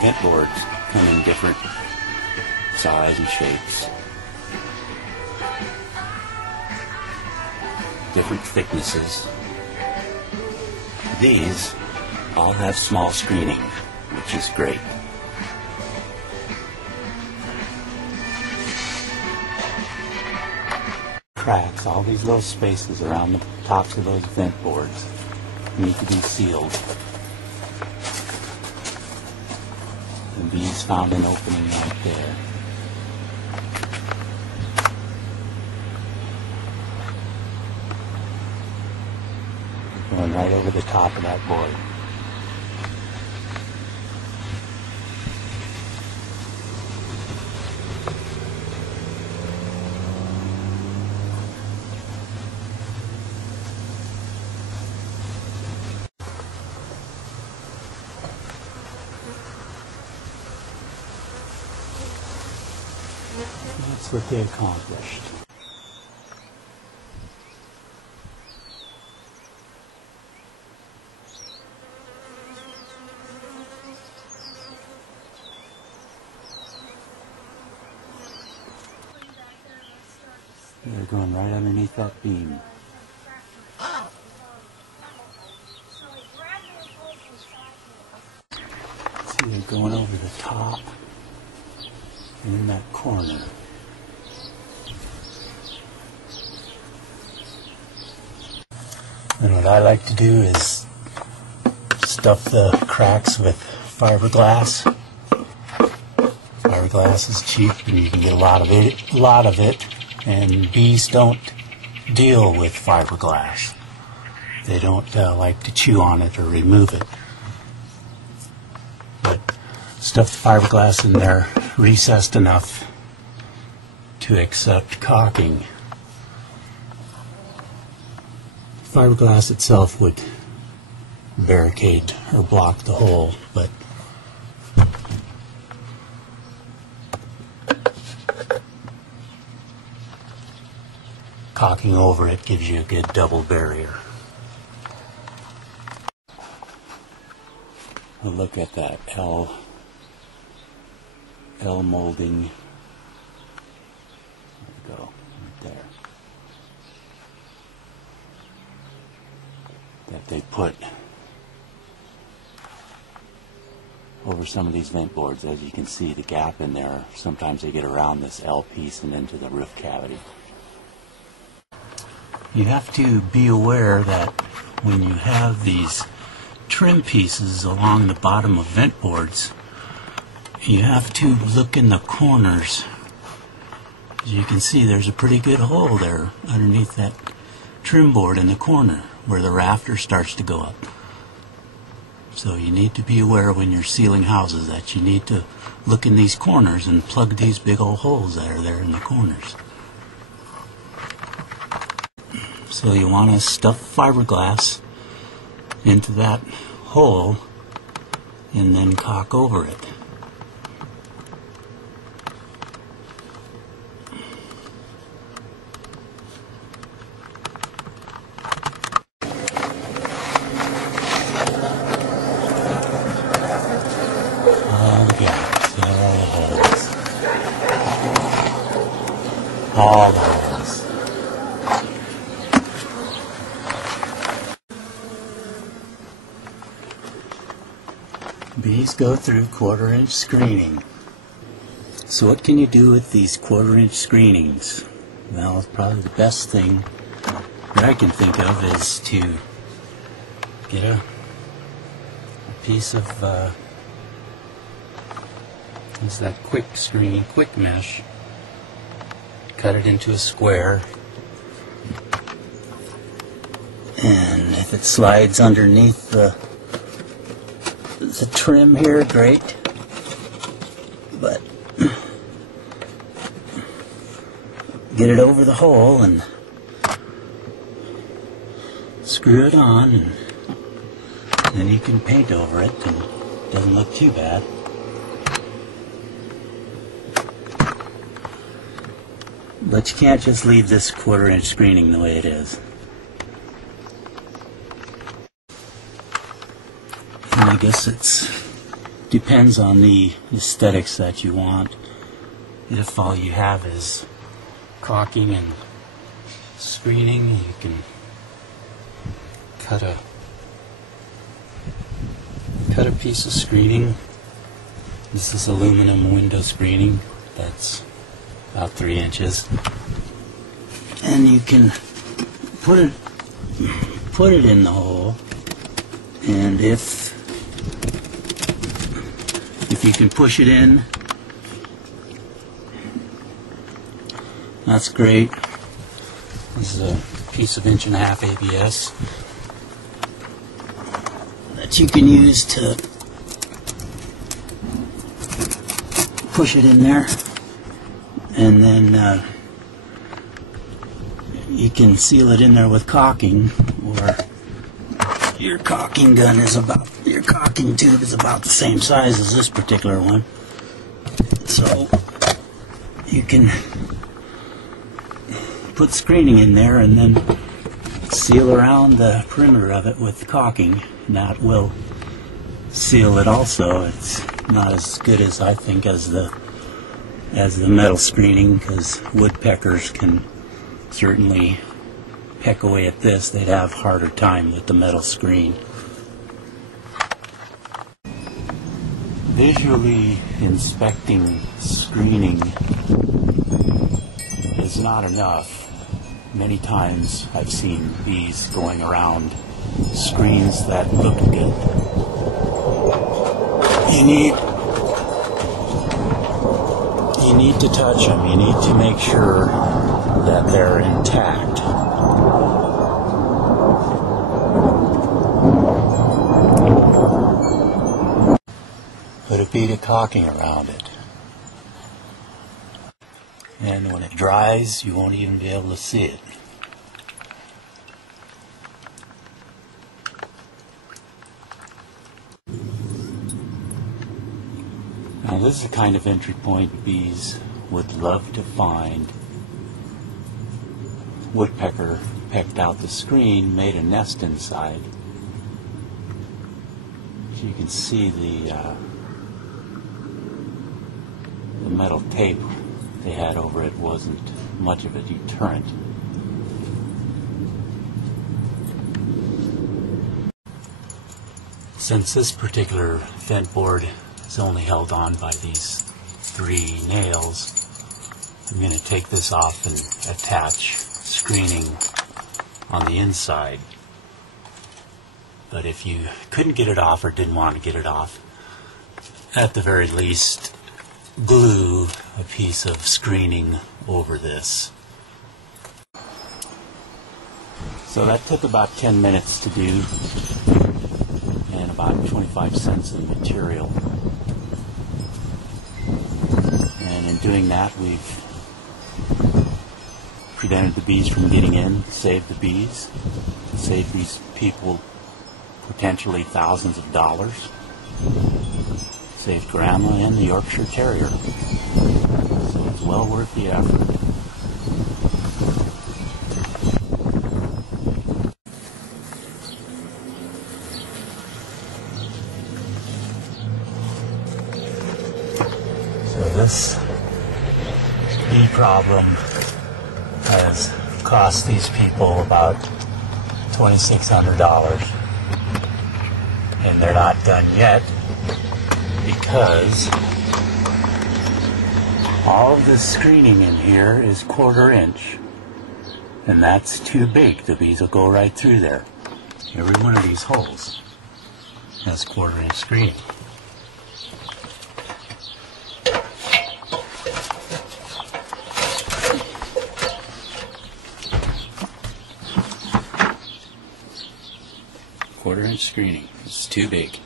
Vent boards come in different size and shapes, different thicknesses. These all have small screening, which is great. Cracks, all these little spaces around the tops of those vent boards need to be sealed. And these found an opening right there. Going right over the top of that board. That's what they accomplished. They're going right underneath that beam. See, they're going over the top and in that corner. And what I like to do is stuff the cracks with fiberglass. Fiberglass is cheap and you can get a lot of it. And bees don't deal with fiberglass. They don't like to chew on it or remove it. But stuff the fiberglass in there recessed enough to accept caulking. Fiberglass itself would barricade or block the hole, but caulking over it gives you a good double barrier. Well, look at that L molding. There we go, right there. That they put over some of these vent boards. As you can see, the gap in there, sometimes they get around this L piece and into the roof cavity. You have to be aware that when you have these trim pieces along the bottom of vent boards, you have to look in the corners. As you can see, there's a pretty good hole there underneath that trim board in the corner where the rafter starts to go up. So you need to be aware when you're sealing houses that you need to look in these corners and plug these big old holes that are there in the corners. So you want to stuff fiberglass into that hole and then caulk over it. All the holes. Bees go through 1/4-inch screening. So what can you do with these 1/4-inch screenings? Well, probably the best thing that I can think of is to get a piece of this is that quick screen, quick mesh. Cut it into a square, and if it slides underneath the trim here, great, but get it over the hole and screw it on, and then you can paint over it and it doesn't look too bad. But you can't just leave this 1/4-inch screening the way it is. And I guess it's depends on the aesthetics that you want. If all you have is caulking and screening, you can cut a piece of screening. This is aluminum window screening that's about 3 inches, and you can put it in the hole, and if you can push it in, that's great. This is a piece of 1.5 inch ABS that you can use to push it in there, and then you can seal it in there with caulking, or your caulking tube is about the same size as this particular one, so you can put screening in there and then seal around the perimeter of it with caulking, and that will seal it also. It's not as good as, I think, as the metal screening, because woodpeckers can certainly peck away at this. They'd have a harder time with the metal screen. Visually inspecting screening is not enough. Many times I've seen bees going around screens that look good. You need to touch them. You need to make sure that they're intact. Put a bead of caulking around it. And when it dries, you won't even be able to see it. Now this is the kind of entry point bees would love to find. Woodpecker pecked out the screen, made a nest inside. So you can see the metal tape they had over it wasn't much of a deterrent. Since this particular vent board is only held on by these 3 nails, I'm going to take this off and attach screening on the inside. But if you couldn't get it off or didn't want to get it off, at the very least glue a piece of screening over this. So that took about 10 minutes to do, and about 25 cents in material. And in doing that, we've prevented the bees from getting in, saved the bees, saved these people potentially thousands of dollars, saved Grandma and the Yorkshire Terrier. So it's well worth the effort. So this bee problem has cost these people about $2,600, and they're not done yet, because all of this screening in here is 1/4 inch, and that's too big. The bees will go right through there. Every one of these holes has 1/4 inch screening. Quarter-inch screening. It's too big.